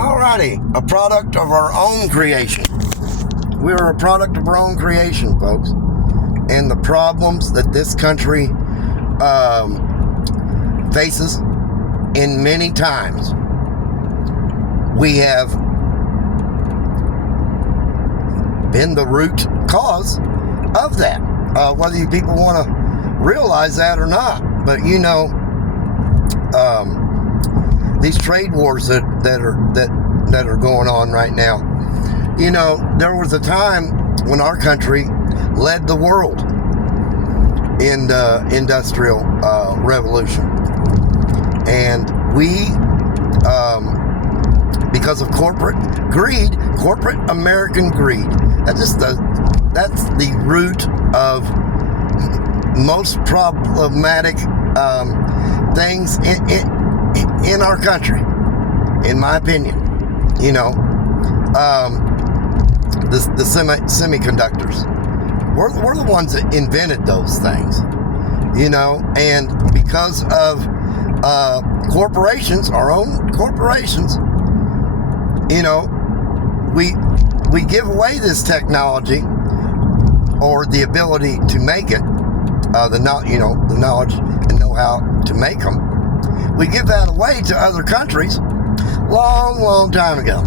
Alrighty, a product of our own creation. We're a product of our own creation, folks. And the problems that this country faces in many times, we have been the root cause of that. Whether you people want to realize that or not. But you know, these trade wars that are going on right now. You know, there was a time when our country led the world in the industrial revolution, and we, because of corporate greed, corporate American greed. That's the root of most problematic things in our country, in my opinion. You know, the semiconductors. We're the ones that invented those things. You know, and because of corporations, our own corporations, you know, we give away this technology or the ability to make it, the knowledge and know-how to make them. We give that away to other countries long time ago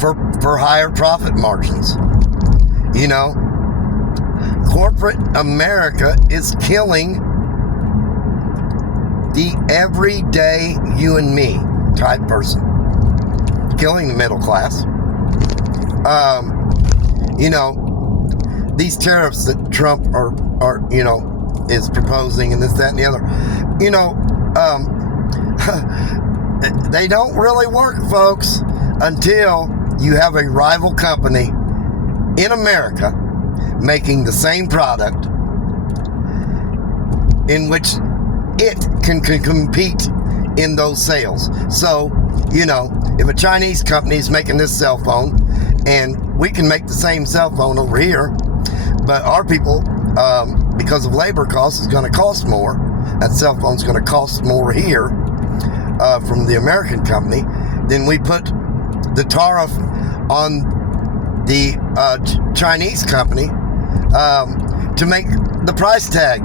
for higher profit margins. You know, corporate America is killing the everyday you and me type person, killing the middle class. You know, these tariffs that Trump are you know, is proposing, and this, that, and the other, you know, they don't really work, folks, until you have a rival company in America making the same product in which it can compete in those sales. So, you know, if a Chinese company is making this cell phone and we can make the same cell phone over here, but our people, because of labor costs, is going to cost more. That cell phone's going to cost more here from the American company. Then we put the tariff on the Chinese company to make the price tag,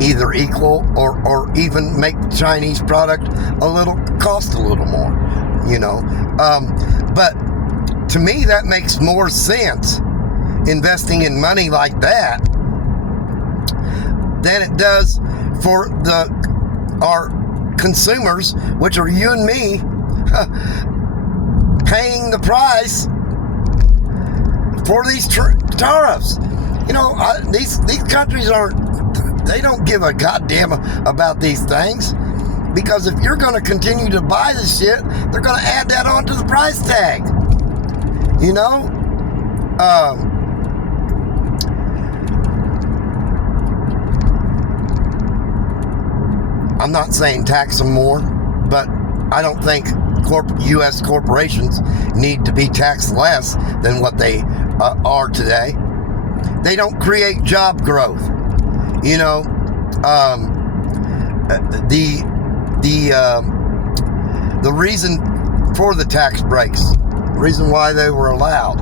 either equal or even make the Chinese product cost a little more. You know, but to me, that makes more sense, investing in money like that, than it does for our consumers, which are you and me, paying the price for these tariffs. You know, these countries they don't give a goddamn about these things, because if you're going to continue to buy the shit, they're going to add that onto the price tag. You know, I'm not saying tax them more, but I don't think U.S. corporations need to be taxed less than what they are today. They don't create job growth. You know, the reason for the tax breaks, the reason why they were allowed,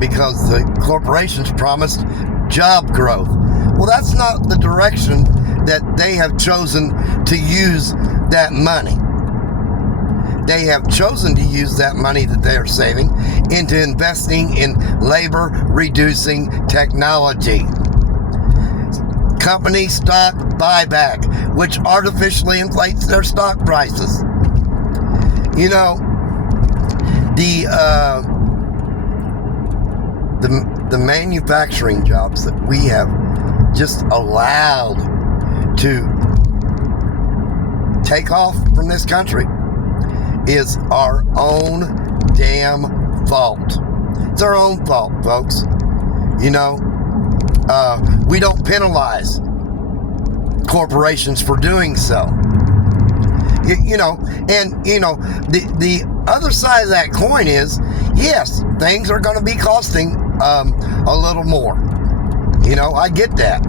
because the corporations promised job growth. Well, that's not the direction that they have chosen to use that money. They have chosen to use that money that they are saving into investing in labor-reducing technology. Company stock buyback, which artificially inflates their stock prices. You know, the manufacturing jobs that we have just allowed to take off from this country is our own damn fault. It's our own fault, folks. You know, we don't penalize corporations for doing so. You know, and you know, the other side of that coin is, yes, things are going to be costing a little more. You know, I get that.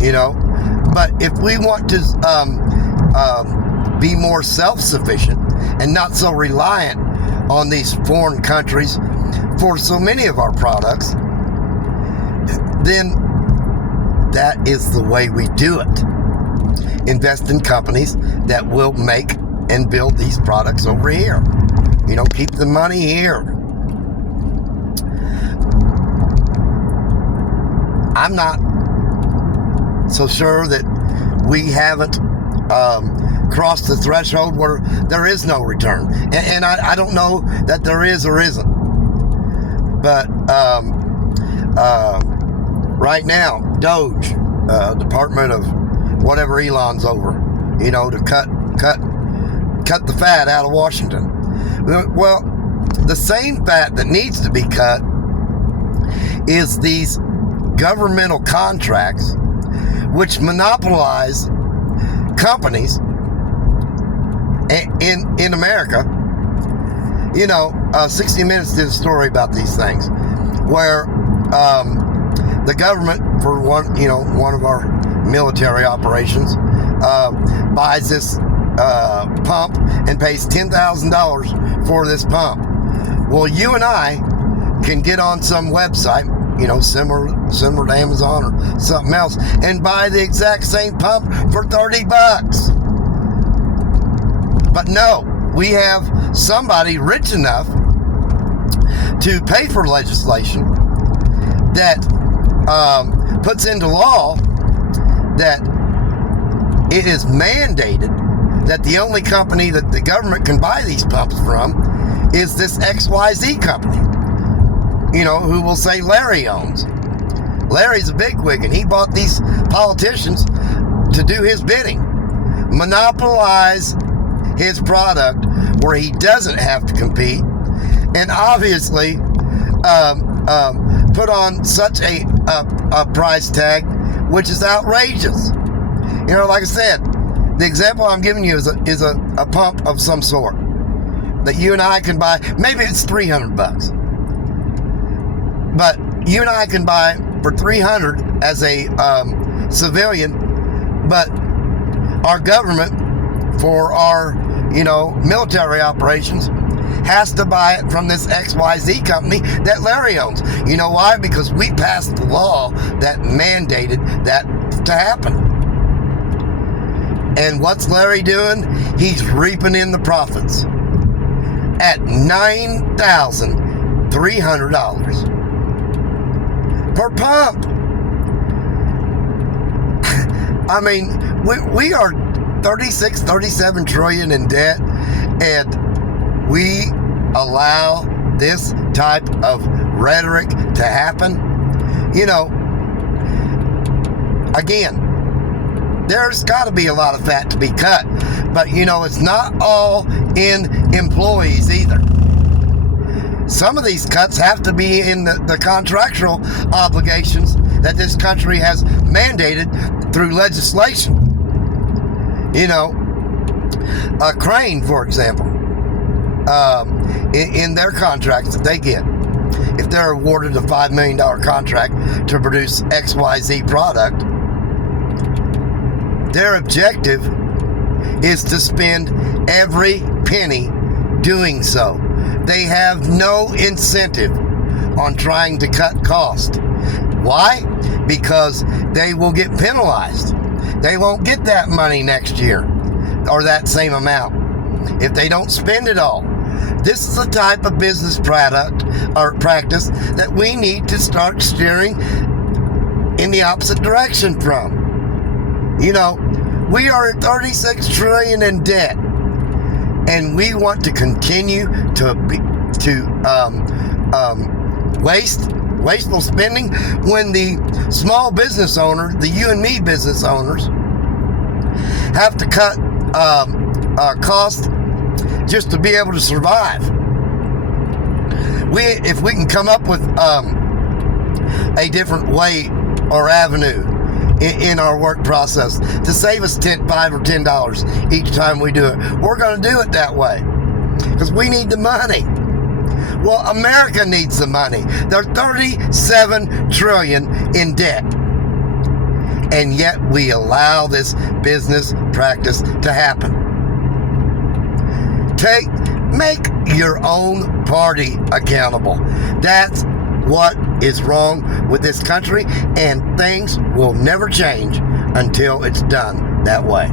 You know, but if we want to be more self-sufficient and not so reliant on these foreign countries for so many of our products, then that is the way we do it. Invest in companies that will make and build these products over here. Keep the money here. I'm not so sure that we haven't crossed the threshold where there is no return. And I don't know that there is or isn't. But right now, Doge, Department of whatever Elon's over, to cut the fat out of Washington. Well, the same fat that needs to be cut is these governmental contracts which monopolize companies in America. 60 Minutes did a story about these things where the government, for one of our military operations, buys this pump and pays $10,000 for this pump. Well, you and I can get on some website, similar to Amazon or something else, and buy the exact same pump for $30. But no, we have somebody rich enough to pay for legislation that puts into law that it is mandated that the only company that the government can buy these pumps from is this XYZ company, who will say Larry owns. Larry's a bigwig, and he bought these politicians to do his bidding, monopolize his product where he doesn't have to compete, and obviously put on such a price tag which is outrageous. Like I said, the example I'm giving you is a pump of some sort that you and I can buy. Maybe it's $300, but you and I can buy for $300 as a civilian, but our government, for our military operations, has to buy it from this XYZ company that Larry owns. You know why? Because we passed the law that mandated that to happen. And what's Larry doing? He's reaping in the profits at $9,300 per pump. I mean, we are 37 trillion in debt, and we allow this type of rhetoric to happen. Again, there's got to be a lot of fat to be cut, but it's not all in employees either. Some of these cuts have to be in the contractual obligations that this country has mandated through legislation. A Crane, for example, in their contracts that they get, if they're awarded a $5 million contract to produce XYZ product, their objective is to spend every penny doing so. They have no incentive on trying to cut cost. Why? Because they will get penalized. They won't get that money next year, or that same amount, if they don't spend it all. This is the type of business product or practice that we need to start steering in the opposite direction from. We are at 36 trillion in debt, and we want to continue to wasteful spending when the small business owners, the you and me business owners, have to cut cost just to be able to survive. If we can come up with a different way or avenue in our work process to save us $5 or $10 each time we do it, we're going to do it that way, because we need the money. Well, America needs the money. They're 37 trillion in debt, and yet we allow this business practice to happen. Make your own party accountable. That's what is wrong with this country, and things will never change until it's done that way.